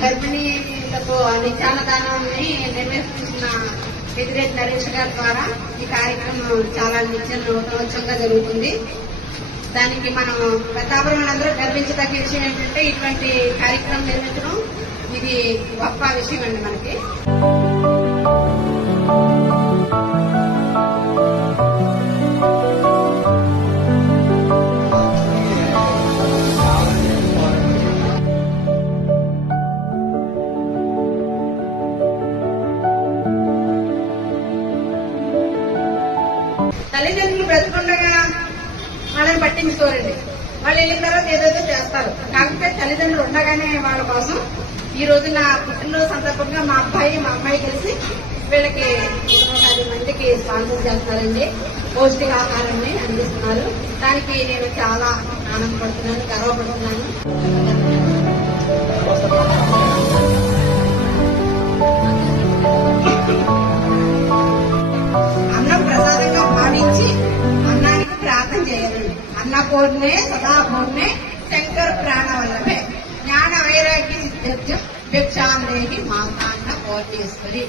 గర్భిణీలకు నిత్యాన్నదానాన్ని నిర్వహిస్తున్న పెద్దిరెడ్డి నరేష్ గారి ద్వారా ఈ కార్యక్రమం చాలా నిత్యం నూతనోత్సవంగా జరుగుతుంది. దానికి మనం పెద్దాపురం అందరూ గర్వించదగ్గ విషయం ఏంటంటే ఇటువంటి కార్యక్రమం నిర్మించడం ఇది గొప్ప విషయం అండి మనకి. తల్లిదండ్రులు బ్రతుకుండగా వాళ్ళని పట్టించుకోరండి వాళ్ళు వెళ్ళిన తర్వాత ఏదేదో చేస్తారు కాకపోతే తల్లిదండ్రులు ఉండగానే వాళ్ళ కోసం ఈ రోజు నా పుట్టినరోజు సందర్భంగా మా అబ్బాయి మా అమ్మాయి కలిసి వీళ్ళకి పది మందికి స్పాన్సర్ చేస్తున్నారండి పౌష్టికాహారాన్ని అందిస్తున్నారు. దానికి నేను చాలా ఆనందపడుతున్నాను గర్వపడుతున్నాను. കാക്കോടിനെ സദാഭോനെ ശങ്കർ പ്രാണവല്ലഭെ ജ്ഞാന വൈരാഗ്യ സിദ്ധ്യം ഭിക്ഷാന്തേഹി മാതാന്ന കോട്ടീശ്വരി